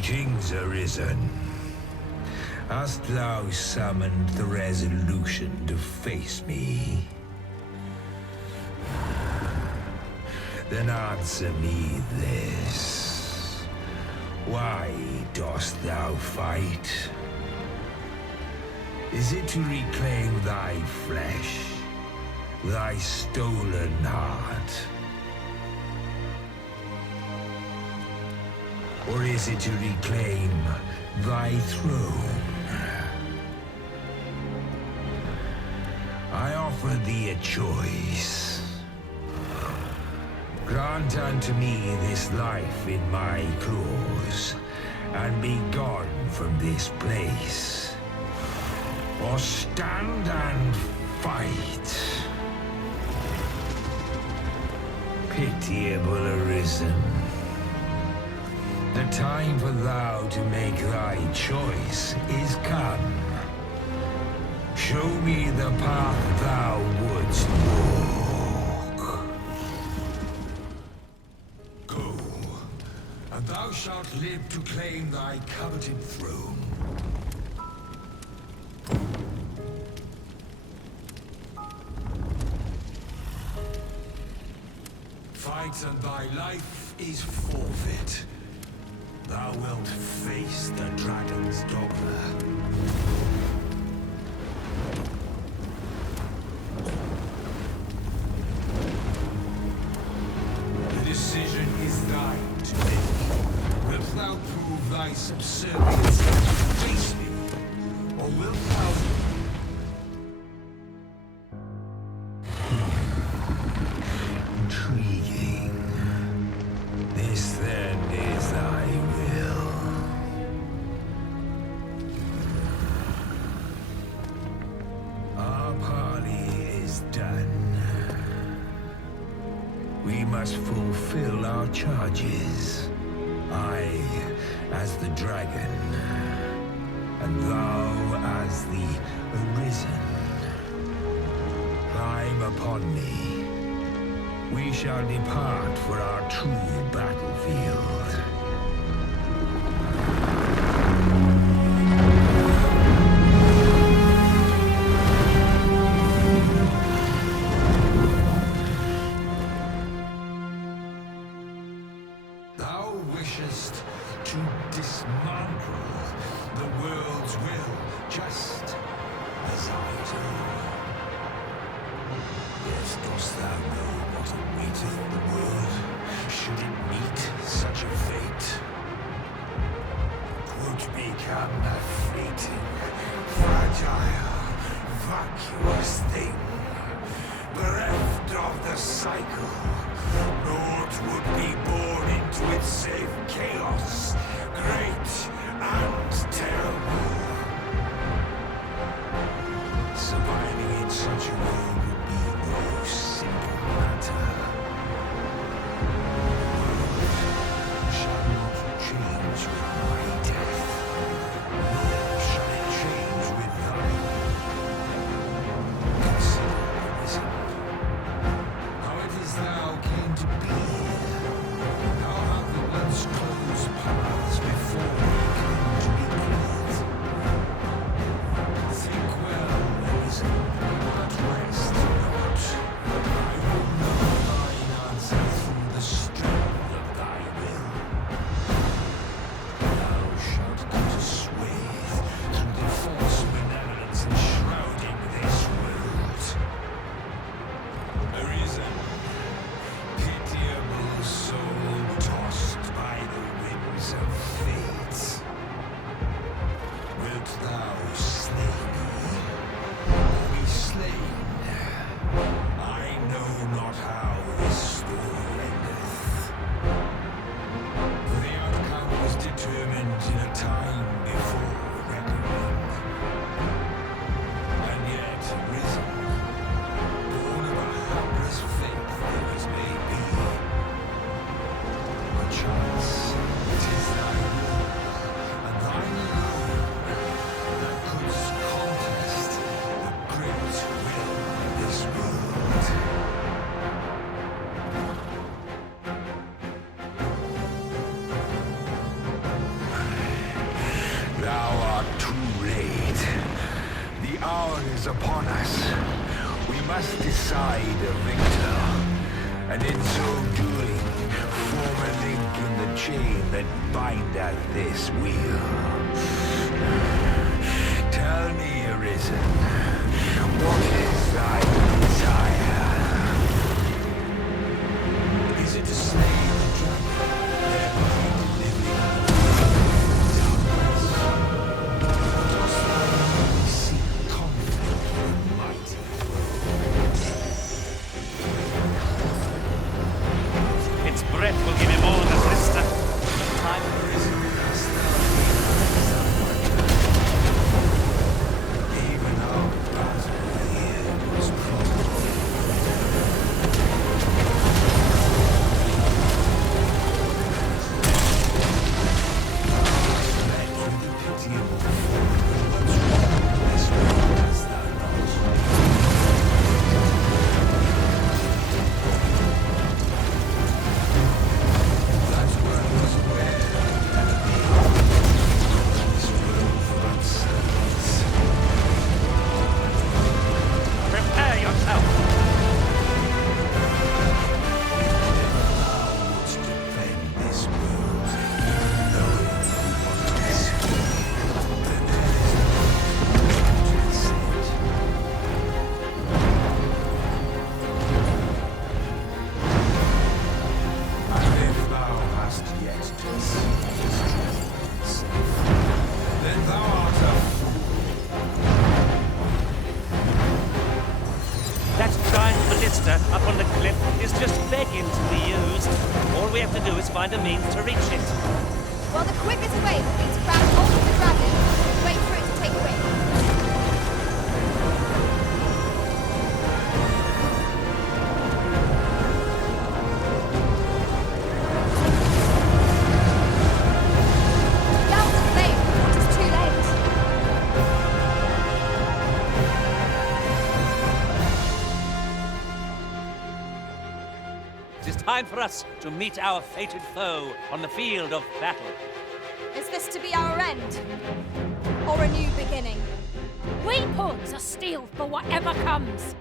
Greetings, Arisen. Hast thou summoned the resolution to face me? Then answer me this. Why dost thou fight? Is it to reclaim thy flesh, thy stolen heart? Or is it to reclaim thy throne? I offer thee a choice. Grant unto me this life in my claws, and be gone from this place. Or stand and fight. Pitiable Arisen. The time for thou to make thy choice is come. Show me the path thou wouldst walk. Go, and thou shalt live to claim thy coveted throne. Fight and thy life is forfeit. Thou wilt face the dragon's dogma. The decision is thine to make. Wilt thou prove thy subservience to face me? Or wilt thou... Intriguing. This then is thy will. Our parley is done. We must fulfill our charges. I, as the dragon, and thou as the Arisen. Climb upon me. We shall depart for our true battlefield. Thou wishest to dismantle the world's will, just as I do. Yet dost thou know what awaiteth the world, should it meet such a fate? 'Twould become a fleeting, fragile, vacuous thing, bereft of the cycle. Naught would be born into it save chaos, great and terrible. Surviving in such a world would be no simple matter. dawn is upon us. We must decide a victor, and in so doing, form a link in the chain that bindeth this wheel. Tell me, Arisen, what is thy desire? Is it to slay the dragon, thereby living darkness? Dost thou seek conflict with mighty foes? Its breath will give him all the blister. Time Arisen, hast thou even our battle here was probably prepare yourself. then thou art a That giant ballista up on the cliff is just begging to be used. All we have to do is find a means to reach it. Well, the quickest way would be to grab hold of the dragon and wait for it to take wing. Down to flame, but it's too late. It is time for us to meet our fated foe on the field of battle. Is this to be our end? Or a new beginning? We pawns are steel for whatever comes.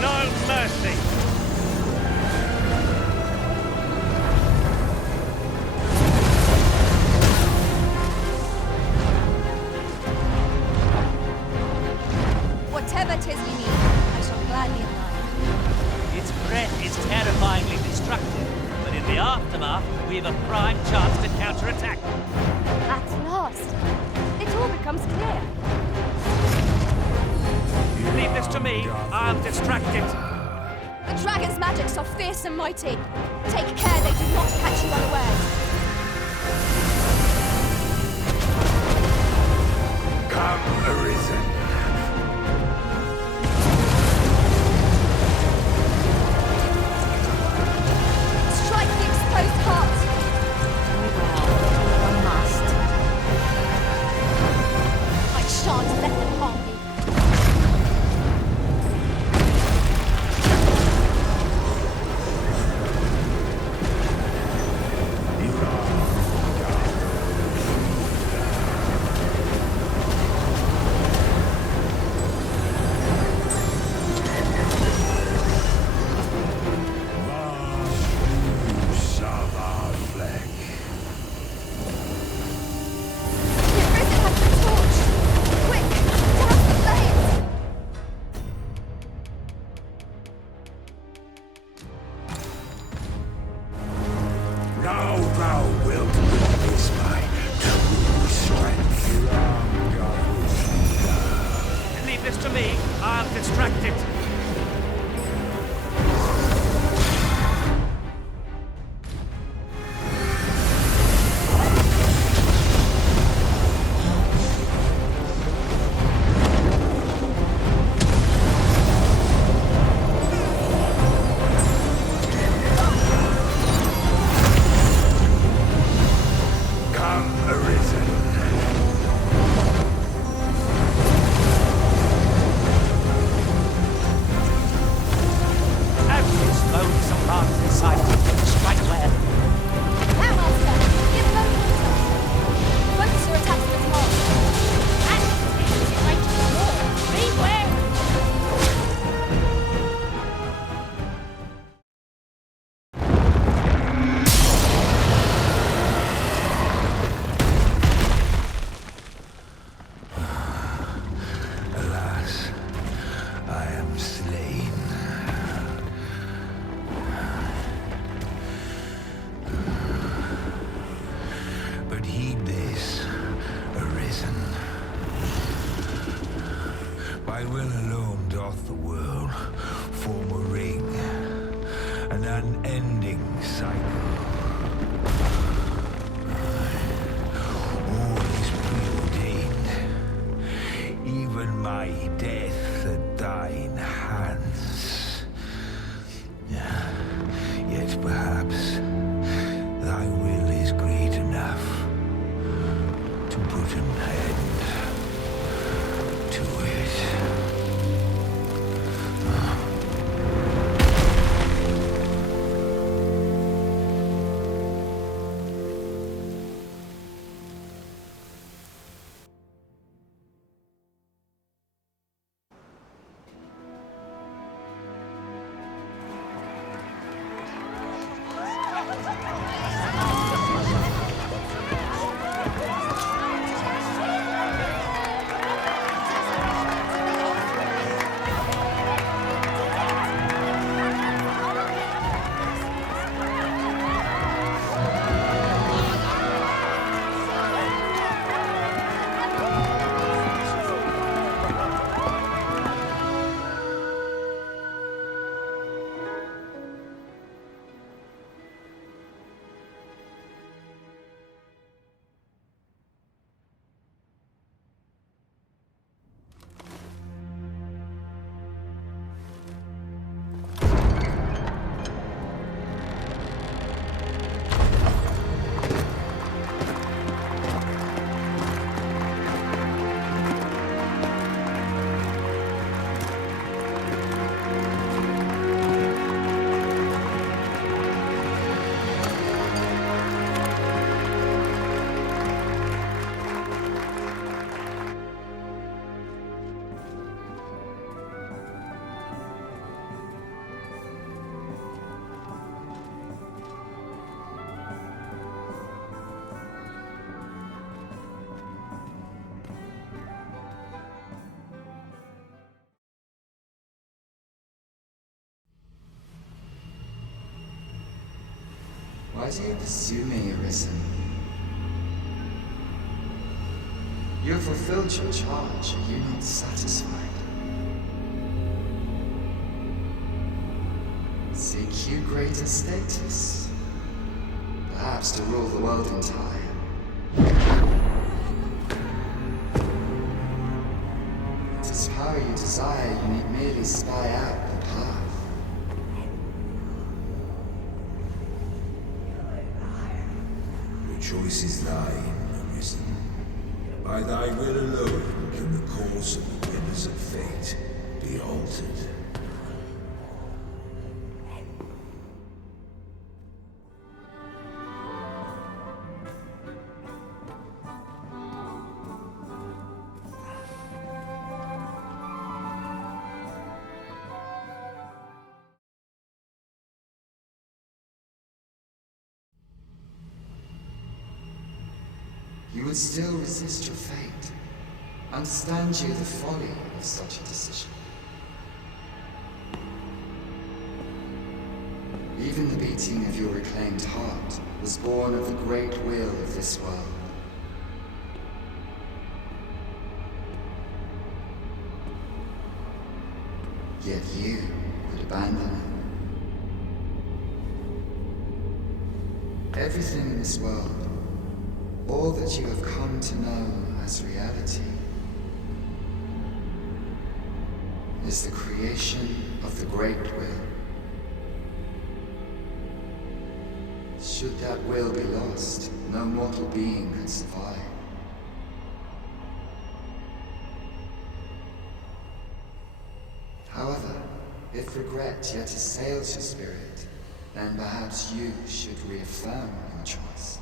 No mercy! Whatever 'tis you need, I shall gladly oblige. Its breath is terrifyingly destructive, but in the aftermath, we have a prime chance to counterattack. At last, it all becomes clear. Leave this to me. I'll distract it. The dragon's magics are fierce and mighty. Take care they do not catch you unawares. come arisen. Strike the exposed heart. Well, I must. I shan't let them harm you. to me, I'll distract it. By will alone doth the world form a ring, an unending cycle. All is preordained, even my death at thine hands. Yet perhaps thy will is great enough to put an end to it. Why do you pursue me, Arisen? You have fulfilled your charge, are you not satisfied? Seek you greater status? Perhaps to rule the world entire? If this power you desire, you need merely spy out the path. Choice is thine, Arisen. By thy will alone can the course of the winners of fate be altered. You would still resist your fate. Understand you the folly of such a decision. Even the beating of your reclaimed heart was born of the great will of this world. Yet you would abandon it. Everything in this world, all that you have come to know as reality, is the creation of the Great Will. Should that will be lost, no mortal being can survive. However, if regret yet assails your spirit, then perhaps you should reaffirm your choice.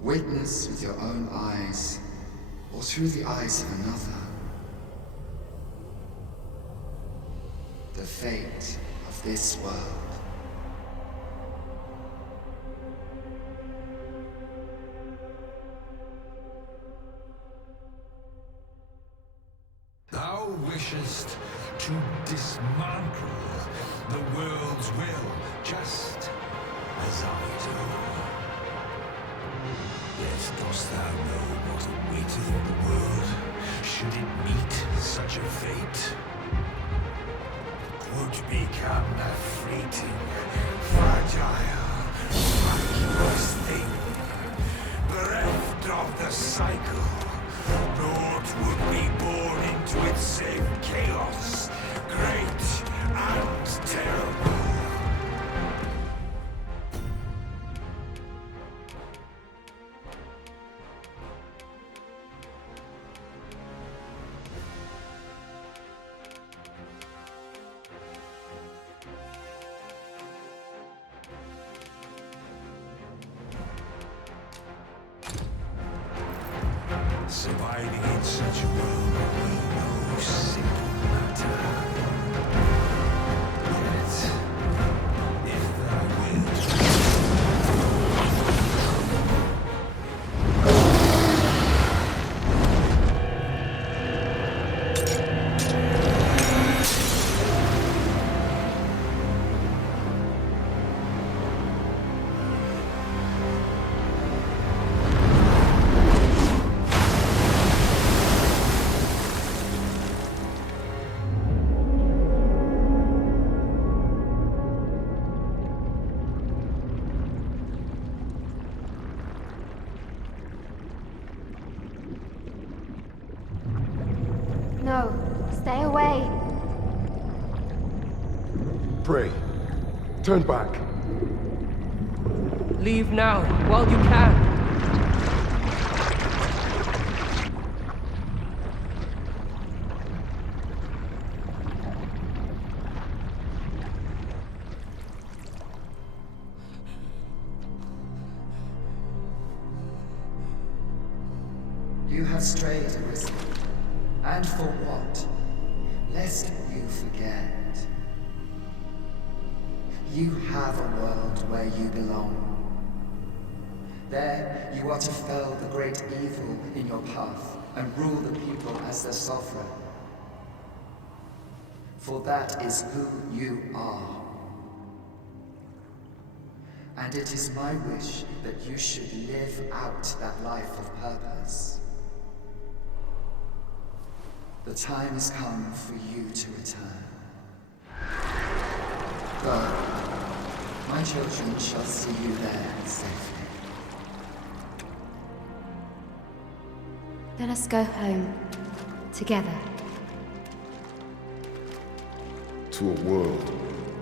Witness with your own eyes, or through the eyes of another, the fate of this world. Thou wishest to dismantle the world's will, just as I do. Yet dost thou know what awaiteth the world, should it meet such a fate? 'Twould become a fleeting, fragile, vacuous thing, bereft of the cycle. Naught would be born into its same chaos, great and terrible. Surviving in such a world will be no simple matter. Yet, if thou wilt, No, stay away. Pray. Turn back. Leave now, while you can. You have strayed, Arisen. And for what? Lest you forget. You have a world where you belong. There, you are to fell the great evil in your path and rule the people as their sovereign. For that is who you are. And it is my wish that you should live out that life of purpose. The time has come for you to return. Go. My children shall see you there safely. Let us go home. Together. To a world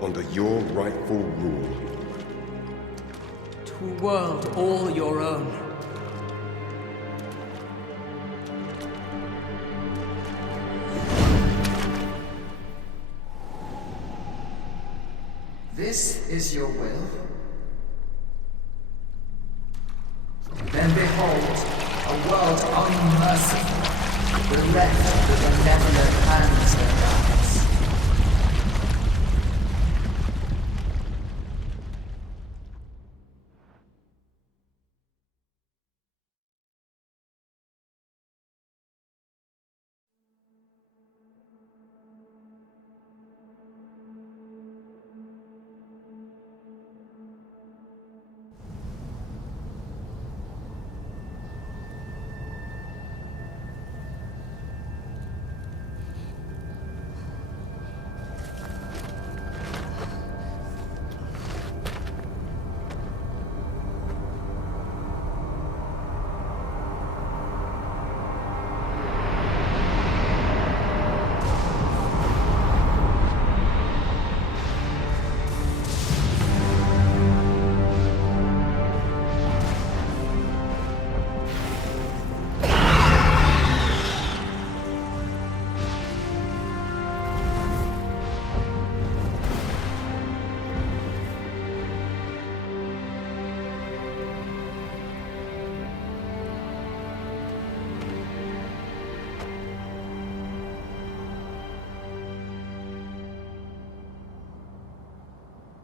under your rightful rule. To a world all your own. This is your will? Then behold, a world unmerciful, bereft the benevolent hands of gods.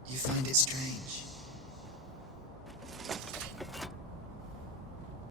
You find it strange.